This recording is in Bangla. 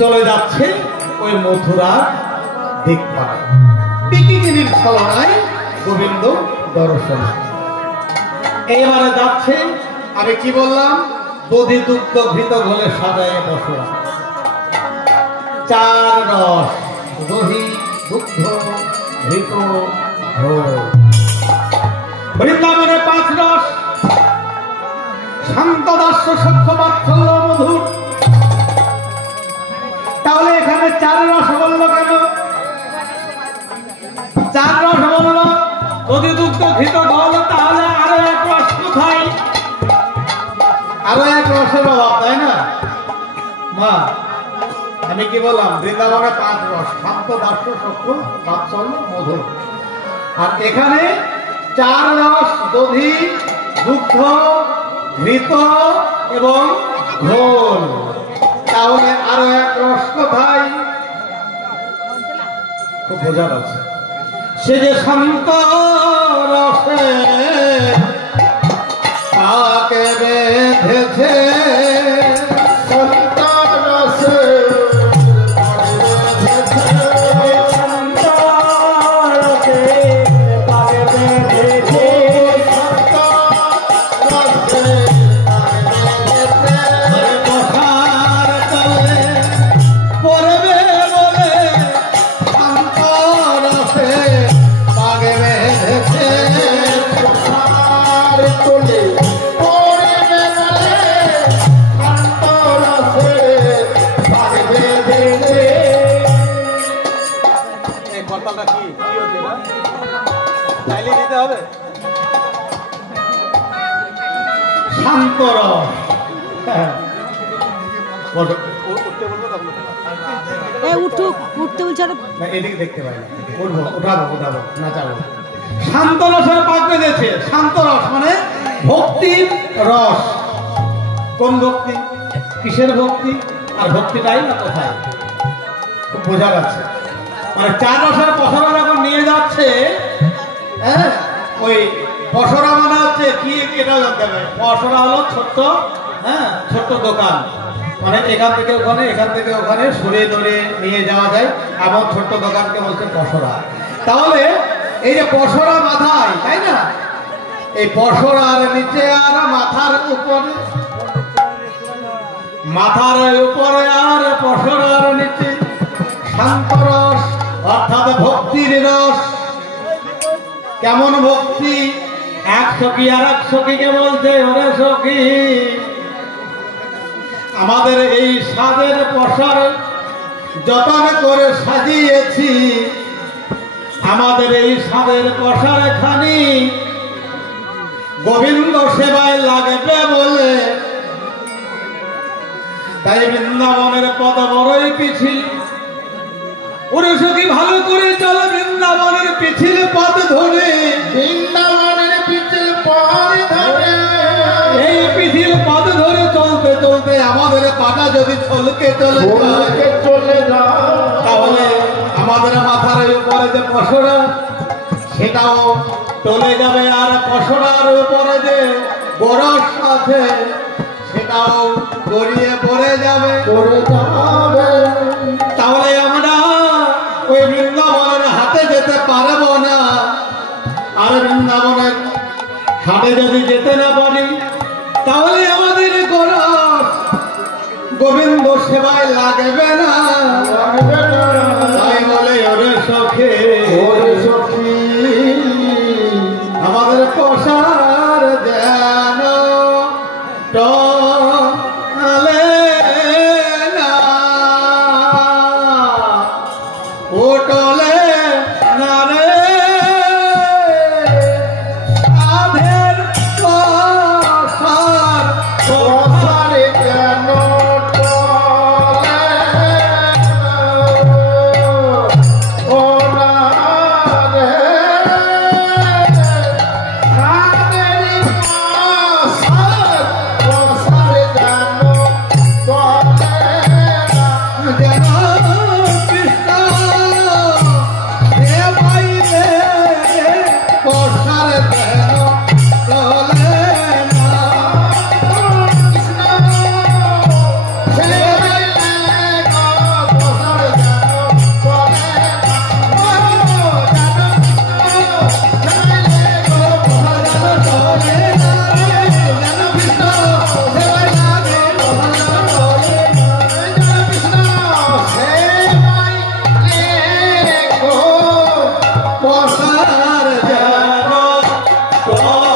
চলে যাচ্ছে ওই মথুরার দিক পাড়ায়। পিকিনির ছলনায় গোবিন্দ দর্শন। এইবারে যাচ্ছে, আমি কি বললাম, দধি দুগ্ধ ঘৃত ঘোলে সাজায় বসরা। 4 রস, দহি দুগ্ধ ঘৃত ঘোল। বৃন্দাবনে 5 রস, শান্ত দাস্য সখ্য বাৎসল্য মধুর। তাহলে এখানে 4 রস বলল কেন? 4 রস বলল, দধি দুগ্ধ ঘৃত ঘোল। তাহলে আরো 1 রস কোথায়? আরো 1 রসের অভাব, তাই না মা? আমি কি বললাম, বৃন্দাবনে 5 রস, শান্ত দাস্য সখ্য বাৎসল্য মধুর। আর এখানে 4 রস, দধি দুগ্ধ ঘৃত এবং ঘোল। তাহলে আরো 1 রস কোথায়? খুব বোঝার আছে। সে যে শান্ত রসে তাকে বেঁধেছে, শান্ত রসে শান্ত রস। শান্ত রসের পাক বেঁধেছে। শান্ত রস মানে ভক্তির রস। কোন ভক্তি? কিসের ভক্তি? আর ভক্তিটাই না কোথায়? খুব বোঝা যাচ্ছে। মানে 4 রসের পসরা যখন নিয়ে যাচ্ছে, হ্যাঁ, ওই পসরা মানে হচ্ছে কি, এটাও জানতে হবে। পসরা হলো ছোট্ট, হ্যাঁ, ছোট্ট দোকান। মানে এখান থেকে ওখানে, এখান থেকে ওখানে সরিয়ে ধরে নিয়ে যাওয়া যায়, এমন ছোট্ট দোকানকে বলছে পসরা। তাহলে এই যে পসরা মাথায়, তাই না, এই পসরার নিচে আর মাথার উপরে, মাথার উপরে আর পসরার নিচে শান্ত রস, অর্থাৎ ভক্তির রস। কেমন ভক্তি? 1 সখী আর 1 সখীকে বলছে, ওরে সখী, আমাদের এই সাজের পসর যতন করে সাজিয়েছি, আমাদের এই সাজের পসর খানি গোবিন্দ সেবায় লাগবে বলে, তাই বৃন্দাবনের পদ বড়ই পিছিল। ওরে সখী ভালো করে চল বৃন্দাবনের পিছিল পদ ধরে, বৃন্দাবনের পিছিল পদ ধরে। এই পিছিল পদ ধরে চলতে চলতে আমাদের পাটা যদি ছলকে চলে যায়, তাহলে আমাদের মাথার উপরে যে পসরা সেটাও টলে যাবে, আর পসরার উপরে যে গোরস আছে সেটাও গড়িয়ে পড়ে যাবে। তাহলে আমরা ওই বৃন্দাবনের হাতে যেতে পারবো না। আর বৃন্দাবনের হাতে যদি যেতে না পারি, তাহলে আমাদের গোরস গোবিন্দ সেবায় লাগবে না। তাই বলে ওরে সখে, ওরে সখী, আমাদের পসার যেন টলে না, ও টলে না রে, সাধের পসার কেন টলে তোর